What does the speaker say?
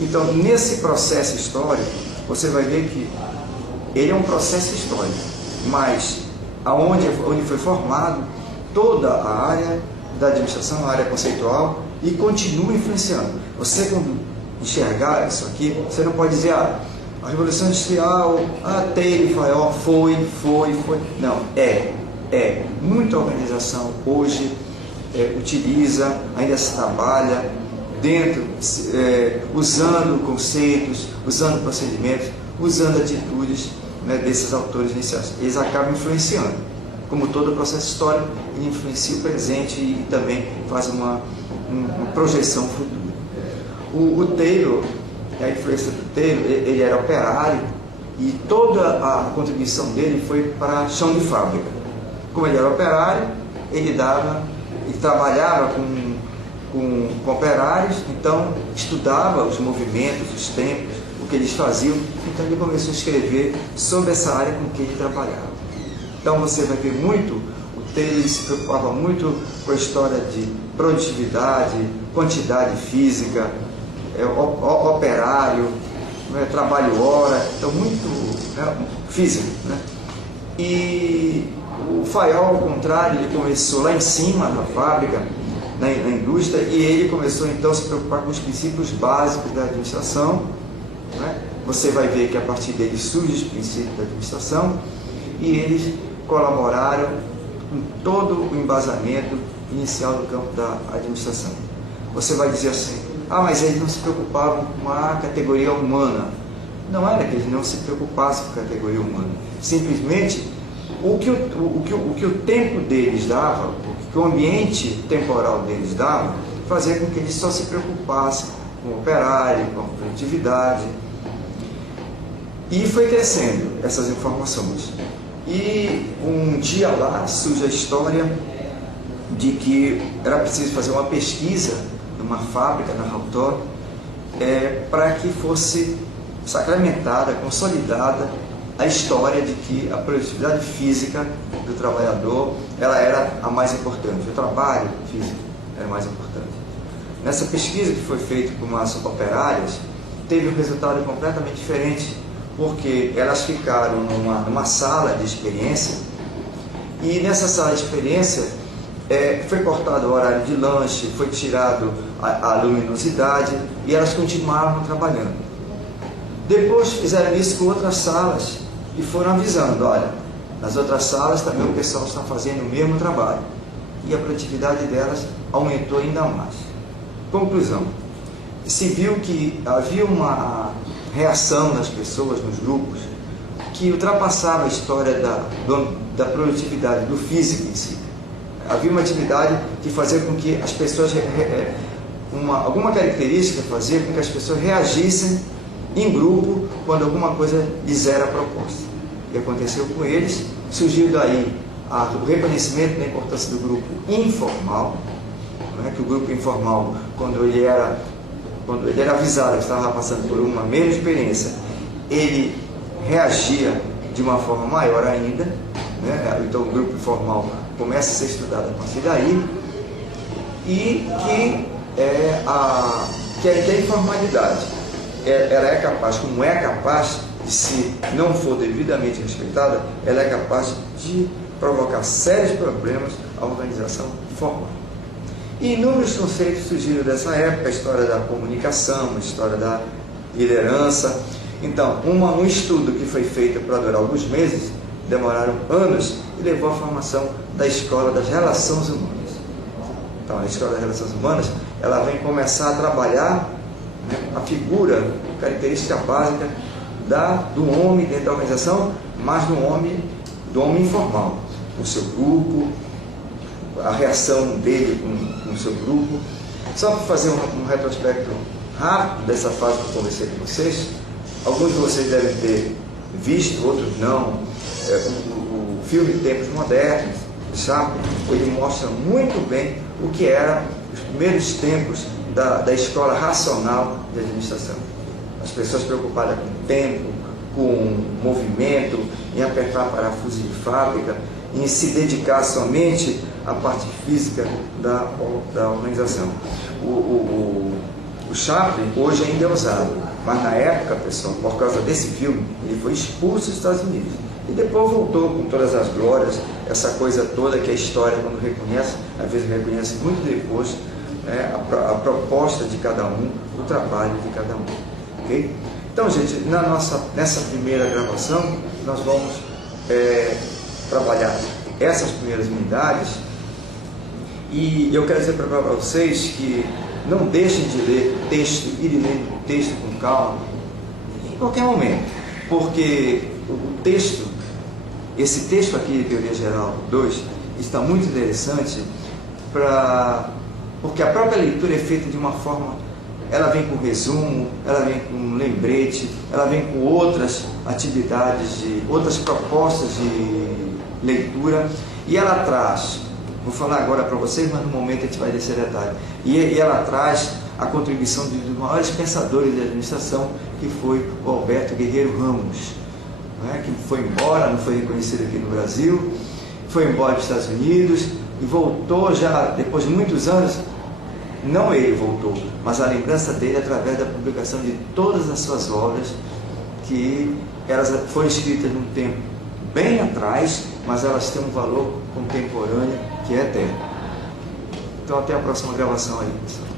Então, nesse processo histórico, você vai ver que ele é um processo histórico, mas onde foi formado toda a área da administração, a área conceitual, e continua influenciando. Você, quando enxergar isso aqui, você não pode dizer, a Revolução Industrial, teve, foi. Não, muita organização hoje utiliza, ainda se trabalha dentro, usando conceitos, usando procedimentos, usando atitudes, né, desses autores iniciais. Eles acabam influenciando. Como todo processo histórico, ele influencia o presente e também faz uma projeção futura. O Taylor, a influência do Taylor, ele era operário e toda a contribuição dele foi para chão de fábrica. Como ele era operário, ele trabalhava com operários, então estudava os movimentos, os tempos, o que eles faziam, então ele começou a escrever sobre essa área com que ele trabalhava. Então você vai ver muito, o Taylor se preocupava muito com a história de produtividade, quantidade física, operário, né, trabalho hora, então muito, né, físico, né? E o Fayol, ao contrário, ele começou lá em cima da fábrica, na indústria, e ele começou então a se preocupar com os princípios básicos da administração, né? Você vai ver que a partir dele surgem os princípios da administração e eles colaboraram com todo o embasamento inicial do campo da administração. Você vai dizer assim, mas eles não se preocupavam com a categoria humana. Não era que eles não se preocupassem com a categoria humana, simplesmente o que o tempo deles dava, o que o ambiente temporal deles dava, fazia com que eles só se preocupassem com o operário, com a produtividade. E foi crescendo essas informações. E um dia lá surge a história de que era preciso fazer uma pesquisa numa fábrica, na Hawthorne, para que fosse sacramentada, consolidada a história de que a produtividade física do trabalhador ela era a mais importante, o trabalho físico era mais importante. Nessa pesquisa que foi feita com as operárias, teve um resultado completamente diferente, porque elas ficaram numa sala de experiência, e nessa sala de experiência foi cortado o horário de lanche, foi tirado a luminosidade, e elas continuavam trabalhando. Depois fizeram isso com outras salas e foram avisando, olha, nas outras salas também o pessoal está fazendo o mesmo trabalho, e a produtividade delas aumentou ainda mais. Conclusão, se viu que havia uma reação das pessoas, nos grupos, que ultrapassava a história da produtividade, do físico em si. Havia uma atividade que fazia com que as pessoas, alguma característica fazia com que as pessoas reagissem em grupo quando alguma coisa lhes era proposta. E aconteceu com eles, surgiu daí o reconhecimento da importância do grupo informal, né, que o grupo informal, quando ele era avisado que estava passando por uma mesma experiência, ele reagia de uma forma maior ainda, né? Então o grupo informal começa a ser estudado a partir daí, e que a informalidade ela é capaz, como é capaz de, se não for devidamente respeitada, ela é capaz de provocar sérios problemas à organização formal. E inúmeros conceitos surgiram dessa época, a história da comunicação, a história da liderança. Então, um estudo que foi feito para durar alguns meses, demoraram anos, e levou à formação da Escola das Relações Humanas. Então, a Escola das Relações Humanas, ela vem começar a trabalhar, né, a figura, característica básica do homem dentro da organização, mas do homem informal, com o seu grupo, a reação dele com o seu grupo. Só para fazer um retrospecto rápido dessa fase que eu conversei com vocês, alguns de vocês devem ter visto, outros não, o filme Tempos Modernos, Chaplin, ele mostra muito bem o que eram os primeiros tempos da escola racional de administração. As pessoas preocupadas com o tempo, com movimento, em apertar parafusos de fábrica, em se dedicar somente à parte física da organização. O Chaplin hoje ainda é usado, mas na época, pessoal, por causa desse filme, ele foi expulso dos Estados Unidos. E depois voltou com todas as glórias, essa coisa toda que a história, quando reconhece, às vezes reconhece muito depois, né, a proposta de cada um, o trabalho de cada um. Okay? Então, gente, nessa primeira gravação, nós vamos trabalhar essas primeiras unidades. E eu quero dizer para vocês que não deixem de ler texto, ir lendo o texto com calma, em qualquer momento, porque o texto, esse texto aqui, Teoria Geral 2, está muito interessante, porque a própria leitura é feita de uma forma, ela vem com resumo, ela vem com lembrete, ela vem com outras atividades, outras propostas de leitura, e ela traz, vou falar agora para vocês, mas no momento a gente vai descer detalhe, e ela traz a contribuição de um dos maiores pensadores da administração, que foi o Alberto Guerreiro Ramos, né, que foi embora, não foi reconhecido aqui no Brasil, foi embora para os Estados Unidos e voltou já depois de muitos anos. Não ele voltou, mas a lembrança dele através da publicação de todas as suas obras, que elas foram escritas num tempo bem atrás, mas elas têm um valor contemporâneo que é eterno. Então até a próxima gravação aí, pessoal.